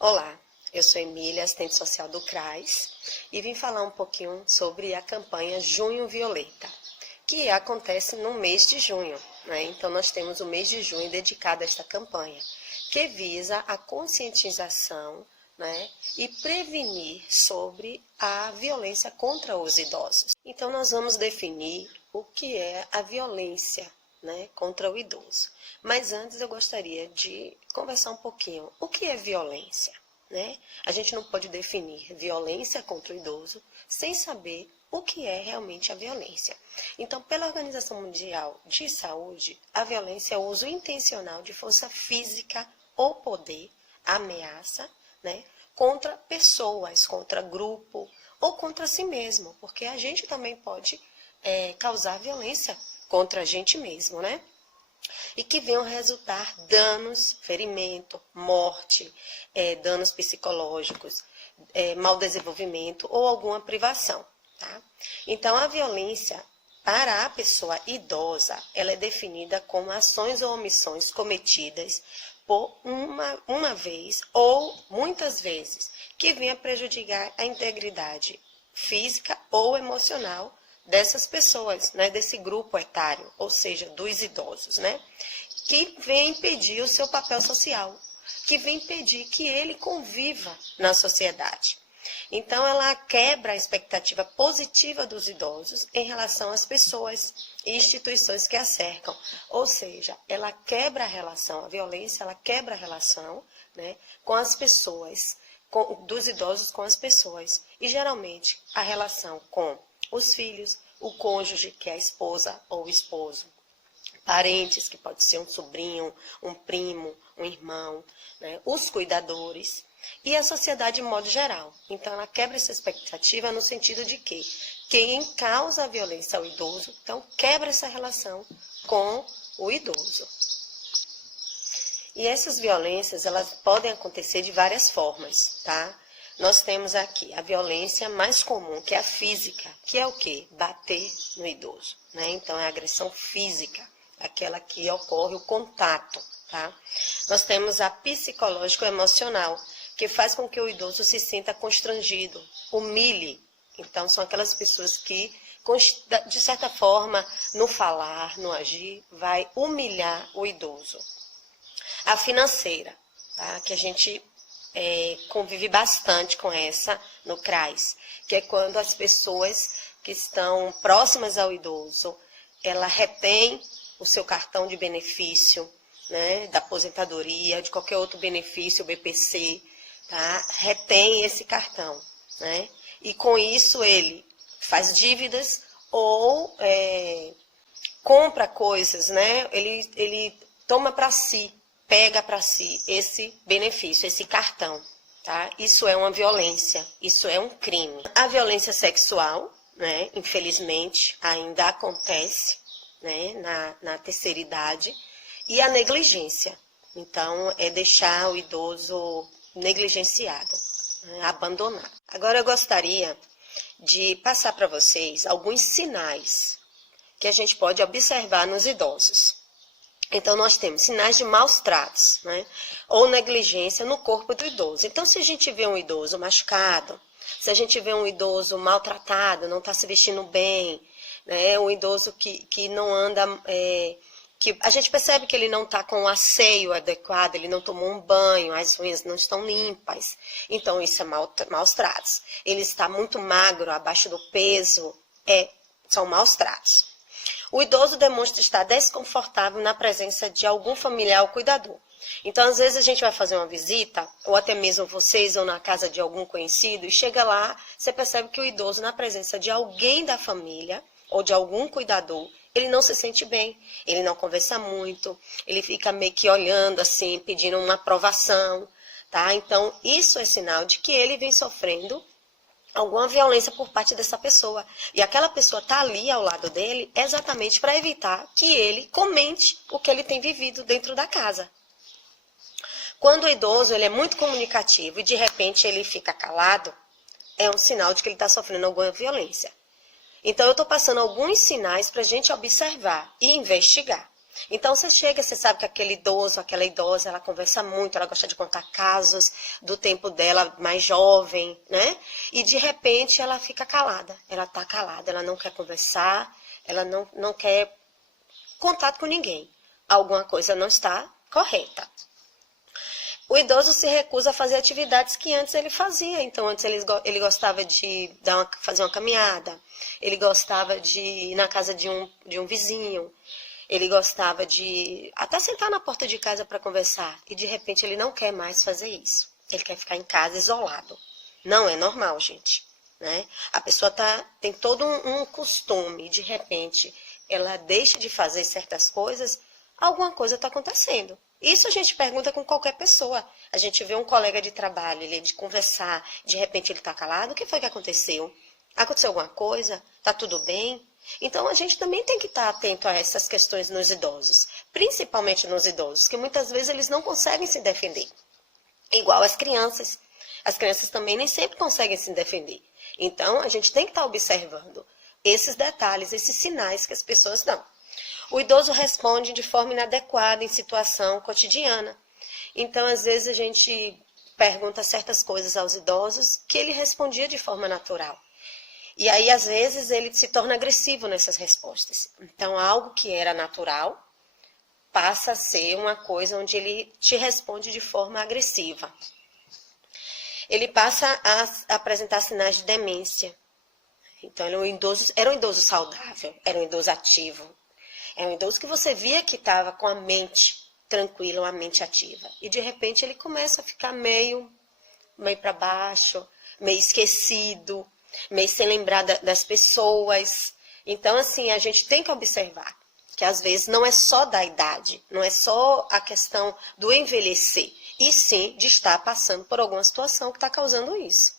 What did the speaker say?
Olá, eu sou Emília, assistente social do CRAS, e vim falar um pouquinho sobre a campanha Junho Violeta, que acontece no mês de junho, né? Então nós temos o mês de junho dedicado a esta campanha, que visa a conscientização, né, e prevenir sobre a violência contra os idosos. Então nós vamos definir o que é a violência, né, contra o idoso. Mas antes eu gostaria de conversar um pouquinho. O que é violência? Né? A gente não pode definir violência contra o idoso sem saber o que é realmente a violência. Então, pela Organização Mundial de Saúde, a violência é o uso intencional de força física ou poder, ameaça, né, contra pessoas, contra grupo ou contra si mesmo, porque a gente também pode causar violência contra a gente mesmo, né? E que venham resultar danos, ferimento, morte, danos psicológicos, mau desenvolvimento ou alguma privação. Tá? Então, a violência para a pessoa idosa, ela é definida como ações ou omissões cometidas por uma vez ou muitas vezes, que venha prejudicar a integridade física ou emocional dessas pessoas, né, desse grupo etário, ou seja, dos idosos, né, que vem impedir o seu papel social, que vem impedir que ele conviva na sociedade. Então, ela quebra a expectativa positiva dos idosos em relação às pessoas e instituições que a cercam. Ou seja, ela quebra a relação, a violência, ela quebra a relação, né, com as pessoas, dos idosos com as pessoas. E, geralmente, a relação com os filhos, o cônjuge, que é a esposa ou o esposo, parentes, que pode ser um sobrinho, um primo, um irmão, né, os cuidadores e a sociedade de modo geral. Então, ela quebra essa expectativa no sentido de que quem causa a violência ao idoso, então, quebra essa relação com o idoso. E essas violências, elas podem acontecer de várias formas, tá? Nós temos aqui a violência mais comum, que é a física, que é o quê? Bater no idoso, né? Então, é a agressão física, aquela que ocorre o contato, tá? Nós temos a psicológico-emocional, que faz com que o idoso se sinta constrangido, humilhe. Então, são aquelas pessoas que, de certa forma, no falar, no agir, vai humilhar o idoso. A financeira, tá? Que a gente convive bastante com essa no CRAS, que é quando as pessoas que estão próximas ao idoso, ela retém o seu cartão de benefício, né, da aposentadoria, de qualquer outro benefício, o BPC, tá? Retém esse cartão, né? E com isso ele faz dívidas ou compra coisas, né? Ele toma para si, pega para si esse benefício, esse cartão, tá? Isso é uma violência, isso é um crime. A violência sexual, né, infelizmente, ainda acontece, né, na terceira idade, e a negligência. Então, é deixar o idoso negligenciado, né, abandonado. Agora, eu gostaria de passar para vocês alguns sinais que a gente pode observar nos idosos. Então, nós temos sinais de maus tratos, né, ou negligência no corpo do idoso. Então, se a gente vê um idoso machucado, se a gente vê um idoso maltratado, não está se vestindo bem, né, um idoso que não anda, que a gente percebe que ele não está com o asseio adequado, ele não tomou um banho, as unhas não estão limpas. Então, isso é maus tratos. Ele está muito magro, abaixo do peso, são maus tratos. O idoso demonstra estar desconfortável na presença de algum familiar ou cuidador. Então, às vezes, a gente vai fazer uma visita, ou até mesmo vocês vão na casa de algum conhecido, e chega lá, você percebe que o idoso, na presença de alguém da família, ou de algum cuidador, ele não se sente bem, ele não conversa muito, ele fica meio que olhando assim, pedindo uma aprovação, tá? Então, isso é sinal de que ele vem sofrendo alguma violência por parte dessa pessoa. E aquela pessoa está ali ao lado dele exatamente para evitar que ele comente o que ele tem vivido dentro da casa. Quando o idoso ele é muito comunicativo e de repente ele fica calado, é um sinal de que ele está sofrendo alguma violência. Então eu estou passando alguns sinais para a gente observar e investigar. Então você chega, você sabe que aquele idoso, aquela idosa, ela conversa muito, ela gosta de contar casos do tempo dela mais jovem, né? E de repente ela fica calada, ela tá calada, ela não quer conversar, ela não quer contato com ninguém. Alguma coisa não está correta. O idoso se recusa a fazer atividades que antes ele fazia. Então, antes ele gostava de fazer uma caminhada, ele gostava de ir na casa de um vizinho, ele gostava de até sentar na porta de casa para conversar. E, de repente, ele não quer mais fazer isso. Ele quer ficar em casa isolado. Não é normal, gente. Né? A pessoa tem todo um costume, de repente, ela deixa de fazer certas coisas, alguma coisa está acontecendo. Isso a gente pergunta com qualquer pessoa. A gente vê um colega de trabalho, ele de conversar, de repente ele está calado. O que foi que aconteceu? Aconteceu alguma coisa? Está tudo bem? Então a gente também tem que estar atento a essas questões nos idosos, principalmente nos idosos, que muitas vezes eles não conseguem se defender. Igual as crianças. As crianças também nem sempre conseguem se defender. Então a gente tem que estar observando esses detalhes, esses sinais que as pessoas dão. O idoso responde de forma inadequada em situação cotidiana. Então, às vezes, a gente pergunta certas coisas aos idosos que ele respondia de forma natural. E aí, às vezes, ele se torna agressivo nessas respostas. Então, algo que era natural passa a ser uma coisa onde ele te responde de forma agressiva. Ele passa a apresentar sinais de demência. Então, era um idoso saudável, era um idoso ativo. É um idoso que você via que estava com a mente tranquila, uma mente ativa. E, de repente, ele começa a ficar meio para baixo, meio esquecido, meio sem lembrar das pessoas. Então, assim, a gente tem que observar que, às vezes, não é só da idade, não é só a questão do envelhecer, e sim de estar passando por alguma situação que está causando isso.